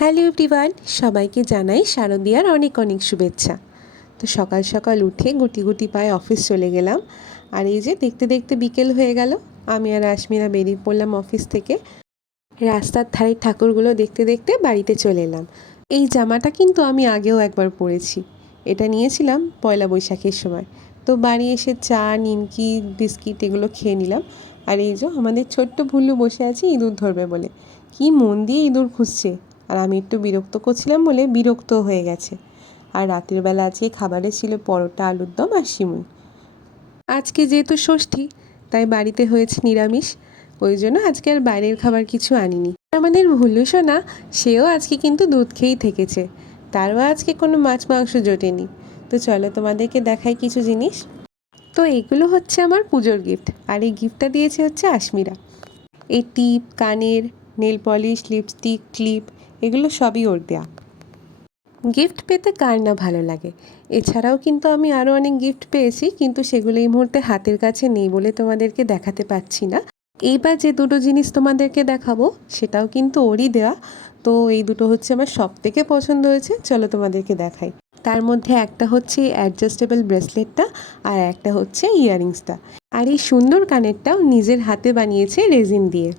Hello everyone, সবাইকে জানাই শারদিয়ার অনেক অনেক শুভেচ্ছা। তো সকাল সকাল উঠে গুটি গুটি পায়ে অফিস চলে গেলাম। আর এই যে দেখতে দেখতে বিকেল হয়ে গেল। আমি আর আশমিরা বেরিয়ে পড়লাম অফিস থেকে। রাস্তার ধারে ঠাকুরগুলো দেখতে দেখতে বাড়িতে চলে এলাম। এই জামাটা কিন্তু আমি আগেও একবার পরেছি। এটা নিয়েছিলাম পয়লা বৈশাখের সময়। তো বাড়ি এসে চা, নিমকি, বিস্কিট এগুলো খেয়ে নিলাম। আর এই যে আমাদের ছোট্ট ভুল্লু বসে আছে ইঁদুর ধরবে বলে। কি মন দিয়ে ইঁদুর খুঁজছে। আর আমি একটু বিরক্ত করছিলাম বলে বিরক্ত হয়ে গেছে। আর রাতের বেলা আজকে খাবারে ছিল পরোটা, আলুর দম আর সিমুই। আজকে যেহেতু ষষ্ঠী, তাই বাড়িতে হয়েছে নিরামিষ। ওই জন্য আজকে আর বাইরের খাবার কিছু আনিনি। আমাদের ভুল্লু সোনা, সেও আজকে কিন্তু দুধ খেয়েই থেকেছে। তারও আজকে কোনো মাছ মাংস জোটেনি। তো চলো তোমাদেরকে দেখাই কিছু জিনিস। তো এগুলো হচ্ছে আমার পুজোর গিফট। আর এই গিফটটা দিয়েছে হচ্ছে আশমিরা। এই টিপ, কানের, নেল পলিশ, লিপস্টিক, ক্লিপ, এগুলো সবই ওর দেয়া। গিফট পেতে কার না ভালো লাগে। এছাড়াও কিন্তু আমি আরও অনেক গিফট পেয়েছি, কিন্তু সেগুলো এই মুহূর্তে হাতের কাছে নেই বলে তোমাদেরকে দেখাতে পারছি না। এইবার যে দুটো জিনিস তোমাদেরকে দেখাবো সেটাও কিন্তু ওরই দেওয়া। তো এই দুটো হচ্ছে আমার সব থেকে পছন্দ হয়েছে, চলো তোমাদেরকে দেখাই। তার মধ্যে একটা হচ্ছে অ্যাডজাস্টেবল ব্রেসলেটটা, আর একটা হচ্ছে ইয়াররিংসটা। আর এই সুন্দর কানেরটাও নিজের হাতে বানিয়েছে রেজিন দিয়ে।